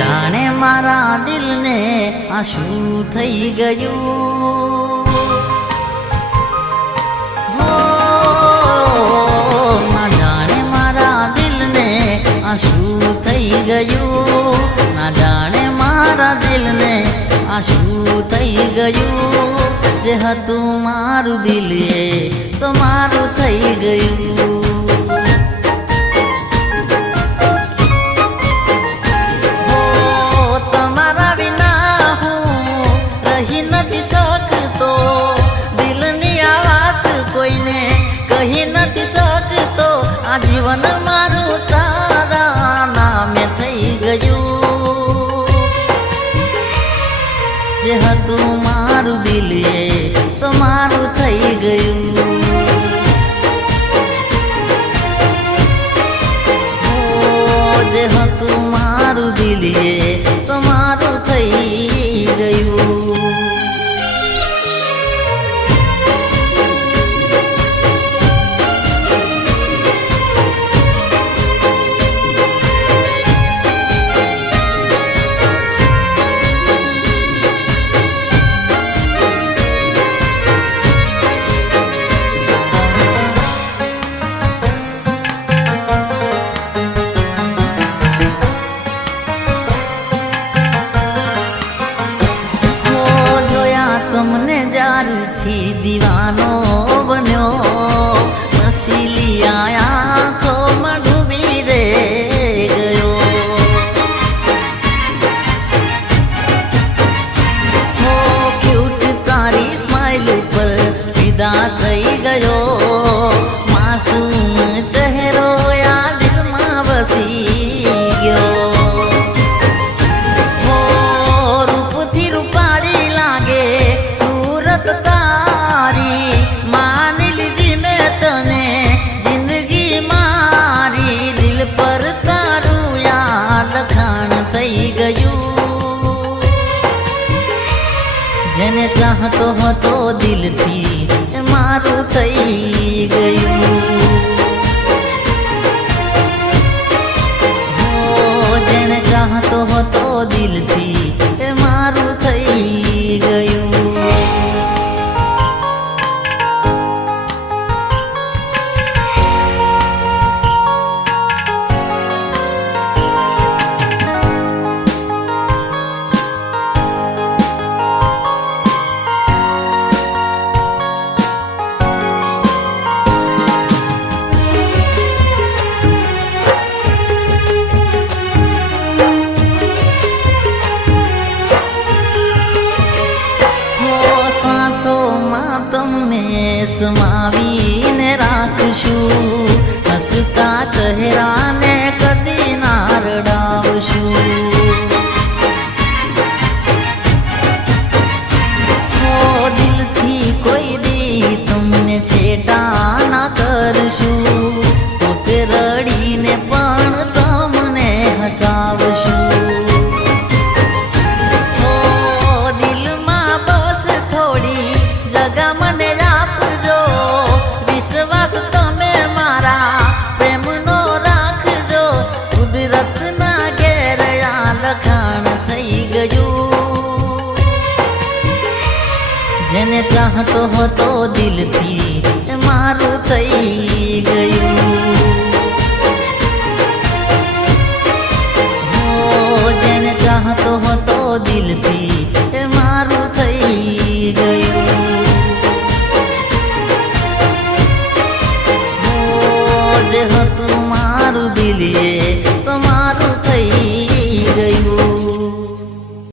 જાણે મારા દિલને આ શું થઈ ગયું, હો ના જાણે મારા દિલને આ શું થઈ ગયું, ના જાણે મારા દિલને આ શું થઈ ગયું, જે હતું મારું દિલ એ તો મારું થઈ ગયું। આ જીવન મારું તારા નામે થઈ ગયું, જે હતું મારું દિલ એ તો મારું થઈ ગયું, જે હતું મારું દિલ એ તો મારું થઈ ગયું। તમને જ્યારથી દીવાનો બન્યો, નશીલી આંખોમાં ડૂબી રે ગયો, હો ક્યુટ તારી સ્માઈલ ઉપર ફિદા થઈ ગયો, માસૂમ ચહેરો આ દિલમાં વસી ગયો, તારી માની લીધી મેં તને જિંદગી મારી, દિલ પર તારું યાદ લખાણ થઈ ગયું, જેને ચાહતો હતો દિલથી મારું થઈ ગયું, જેને ચાહતો હતો દિલથી મારું થઈ ગયું। તમને સમાવીને રાખશું, હસતા ચહેરાને કદી ના રડાવશું, હો દિલથી કોઈ દી તમને છેટા ના કરશું, પોતે રડીને પણ તમને હસાવશું, જગા મને આપજો વિશ્વાસ તમે મારા પ્રેમનો રાખજો, કુદરતના ઘેર આ લખાણ થઈ ગયું, જેને ચાહતો હતો દિલથી મારું થઈ